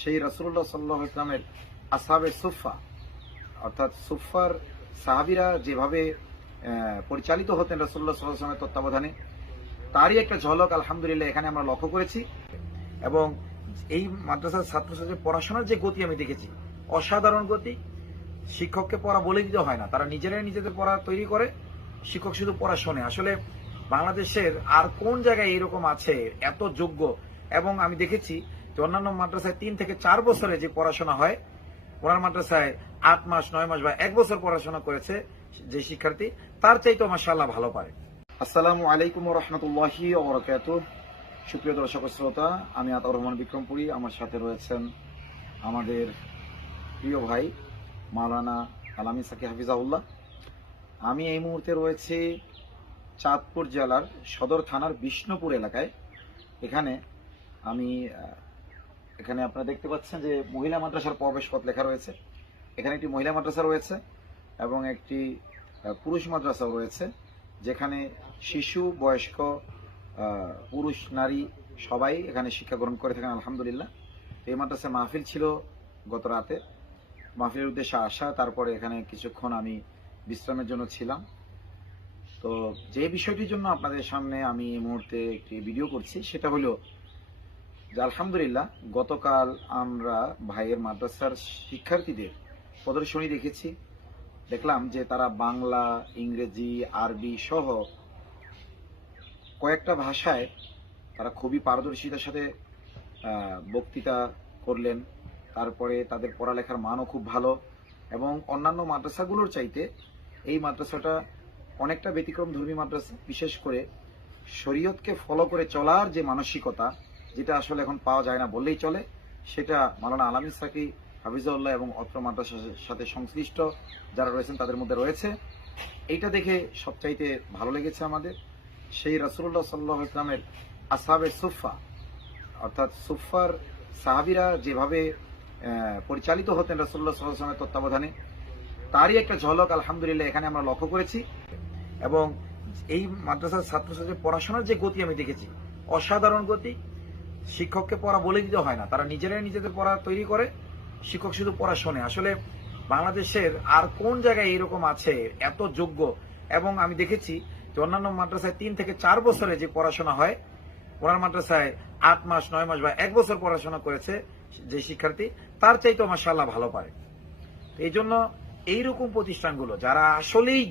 সেই রাসুল্লাহ সাল্লাহ ইসলামের আসাবে সুফা অর্থাৎ সুফার সাহাবিরা যেভাবে পরিচালিত হতেন রসুল্লাহ সাল্লামের তত্ত্বাবধানে, তারই একটা ঝলক আলহামদুলিল্লাহ এখানে আমরা লক্ষ্য করেছি এবং এই মাদ্রাসার ছাত্রছাত্রীর পড়াশোনার যে গতি আমি দেখেছি, অসাধারণ গতি শিক্ষককে পড়া বলে দিতে হয় না, তারা নিজেরাই নিজেদের পড়া তৈরি করে, শিক্ষক শুধু পড়া শোনে। আসলে বাংলাদেশের আর কোন জায়গায় এরকম আছে, এত যোগ্য? এবং আমি দেখেছি যে অন্যান্য মাদ্রাসায় তিন থেকে চার বছরে যে পড়াশোনা হয়, ওনার মাদ্রাসায় আট মাস, নয় মাস বা এক বছর পড়াশোনা করেছে যে শিক্ষার্থী, তার চাইতেও মাসাল্লাহ ভালো পারে। আসসালামু আলাইকুম রহমতুল্লাহি ওবরাকাত সুপ্রিয় দর্শক শ্রোতা, আমি আতাউর রহমান বিক্রমপুরী। আমার সাথে রয়েছেন আমাদের প্রিয় ভাই মাওলানা আলামী সাকি হাফিজাউল্লাহ আমি এই মুহূর্তে রয়েছি চাঁদপুর জেলার সদর থানার বিষ্ণুপুর এলাকায়। এখানে আমি এখানে আপনারা দেখতে পাচ্ছেন যে মহিলা মাদ্রাসার প্রবেশ পথ লেখা রয়েছে। এখানে একটি মহিলা মাদ্রাসা রয়েছে এবং একটি পুরুষ মাদ্রাসাও রয়েছে, যেখানে শিশু, বয়স্ক পুরুষ, নারী সবাই এখানে শিক্ষা গ্রহণ করে থাকেন, আলহামদুলিল্লাহ। এই মাদ্রাসা মাহফিল ছিল গত রাতে। মাহফিলের উদ্দেশ্যে আসা, তারপরে এখানে কিছুক্ষণ আমি বিশ্রামের জন্য ছিলাম। তো যে বিষয়টির জন্য আপনাদের সামনে আমি এই মুহূর্তে একটি ভিডিও করছি, সেটা হলো যে আলহামদুলিল্লাহ গতকাল আমরা ভাইয়ের মাদ্রাসার শিক্ষার্থীদের প্রদর্শনী দেখেছি। দেখলাম যে তারা বাংলা, ইংরেজি, আরবি সহ কয়েকটা ভাষায় তারা খুবই পারদর্শিতার সাথে বক্তৃতা করলেন। তারপরে তাদের পড়ালেখার মানও খুব ভালো এবং অন্যান্য মাদ্রাসাগুলোর চাইতে এই মাদ্রাসাটা অনেকটা ব্যতিক্রম ধর্মী মাদ্রাসা, বিশেষ করে শরীয়তকে ফলো করে চলার যে মানসিকতা, যেটা আসলে এখন পাওয়া যায় না বললেই চলে, সেটা মালানা আলামী সাকি, হাফিজাউল্লাহ এবং অত্র মাদ্রাসার সাথে সংশ্লিষ্ট যারা রয়েছেন তাদের মধ্যে রয়েছে। এইটা দেখে সবচাইতে ভালো লেগেছে আমাদের। সেই রাসুল্লাহ সাল্লাহ ইসলামের আসাবে সুফা অর্থাৎ সুফার সাহাবিরা যেভাবে পরিচালিত হতেন রসুল্লাহ সাল্লামের তত্ত্বাবধানে। তারই একটা ঝলক, আলহামদুলিল্লাহ, এখানে আমরা লক্ষ্য করেছি। এবং এই মাদ্রাসার ছাত্রছাত্রীর পড়াশোনার যে গতি আমি দেখেছি, অসাধারণ গতি, শিক্ষককে পড়া বলে দিতে হয় না, তারা নিজেরাই নিজেদের পড়া তৈরি করে, শিক্ষক শুধু পড়া শোনে। আসলে বাংলাদেশের আর কোন জায়গায় এরকম আছে, এত যোগ্য? এবং আমি দেখেছি যে অন্যান্য মাদ্রাসায় তিন থেকে চার বছরে যে পড়াশোনা হয় ওনার মাদ্রাসায় আট মাস, নয় মাস বা এক বছর পড়াশোনা করেছে যে শিক্ষার্থী, তার চাইতেও মাসাল্লাহ ভালো পারে। এই জন্য এইরকম প্রতিষ্ঠানগুলো যারা আসলেই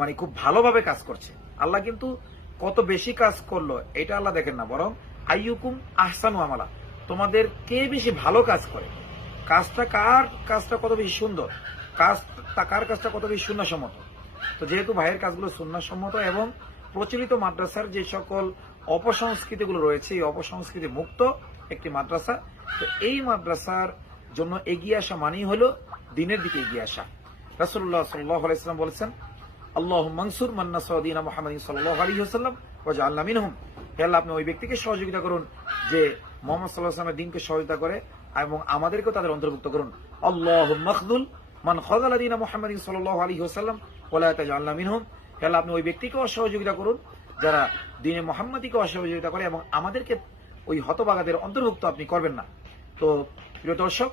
মানে খুব ভালোভাবে কাজ করছে, আল্লাহ কিন্তু কত বেশি কাজ করল এটা আল্লাহ দেখেন না, বরং আইয়ুকুম আহসানু আমালা, তোমাদের কে বেশি ভালো কাজ করে? কাজটা কার, কাজটা কত বেশি সুন্দর? কাজ কার কাজটা কত বেশি শূন্যসম্মত তো যেহেতু ভাইয়ের কাজগুলো শূন্যসম্মত এবং প্রচলিত মাদ্রাসার যে সকল অপসংস্কৃতিগুলো রয়েছে, এই অপসংস্কৃতি মুক্ত একটি মাদ্রাসা। তো এই মাদ্রাসার জন্য এগিয়ে আসা মানেই হলো দিনের দিকে এগিয়ে আসা। রাসুল্লাহ সাল্লাহ আলাইসাল্লাম বলেছেন, আল্লাহ মনসুর মান্না সদিনা মোহাম্মদ সাল্লাহ আলী হাসাল্লাম ওজা আল্লাহ মিনহুম। আল্লাহ, আপনি ওই ব্যক্তিকে সহযোগিতা করুন যে মোহাম্মদ সাল্লাহ আসলামের দিনকে সহযোগিতা করে এবং আমাদেরকেও তাদের অন্তর্ভুক্ত করুন। আল্লাহ মখদুল মান খদাল দিনা মোহাম্মদ সাল্লাহ আলী হাসাল্লাম ওলা তাজ আল্লাহ মিনহুম। আল্লাহ, আপনি ওই ব্যক্তিকেও সহযোগিতা করুন যারা দিনে মোহাম্মদীকে অসহযোগিতা করে এবং আমাদেরকে ওই হতবাগাদের অন্তর্ভুক্ত আপনি করবেন না। তো, প্রিয় দর্শক,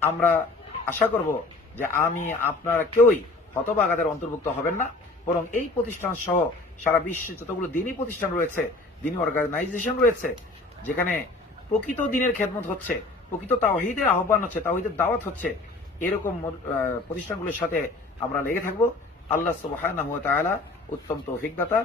আমরা আশা করব যে আমি, আপনারা কেউই হতবাগাদের অন্তর্ভুক্ত হবেন না। বরং এই প্রতিষ্ঠান সহ সারা বিশ্বে যতগুলো দিনই প্রতিষ্ঠান রয়েছে দিনই অর্গানাইজেশন রয়েছে, যেখানে প্রকৃত দিনের খেদমত হচ্ছে, প্রকৃত তাওহিদের আহ্বান হচ্ছে, তাওহিদের দাওয়াত হচ্ছে, এরকম প্রতিষ্ঠানগুলোর সাথে আমরা লেগে থাকব। আল্লাহ তাআলা উত্তম তৌফিক দাতা।